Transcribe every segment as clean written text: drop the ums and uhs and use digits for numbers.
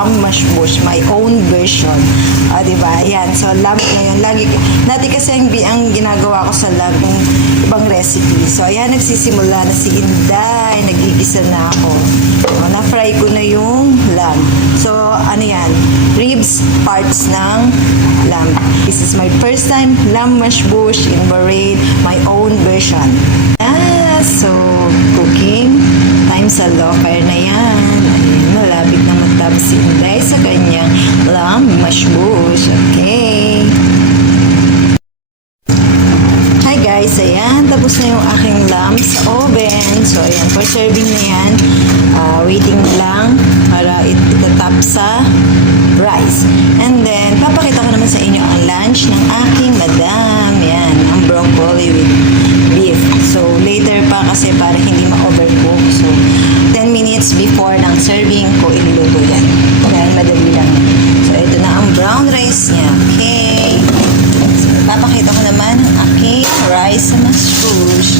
lamb mashbush, my own version. Diba? Yan. So, lamb ngayon. Dati kasi ang ginagawa ko sa lamb, yung ibang recipe. So, ayan, nagsisimula na si Inday. Nagigisa na ako. So, na-fry ko na yung lamb. So, ano yan? Ribs, parts ng lamb. This is my first time lamb mashbush in Bahrain, my own version. So, cooking time sa low fire na yan. Ayun, malapit na matapos si Inday sa kanyang lamb mashbush. Okay. Hi guys, ayan. Tapos na yung aking lamb sa oven. So, ayan. For serving na yan. Waiting lang para itatap sa rice. And then, papakita ko naman sa inyo ang lunch ng aking madam. Yan. Ang broccoli with beef. So, later pa kasi para hindi ma-overcook. So, 10 minutes before ng serving ko, iluluto yan. Dahil madali lang. So, ito na ang brown rice niya. Okay. So, papakita ko naman ang aking rice na mashbush.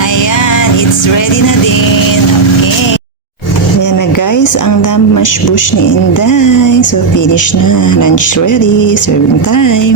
Ayan. It's ready na din. Okay. Ayan na guys, ang lamb mashbush ni Inday. So, finish na. Lunch ready. Serving time.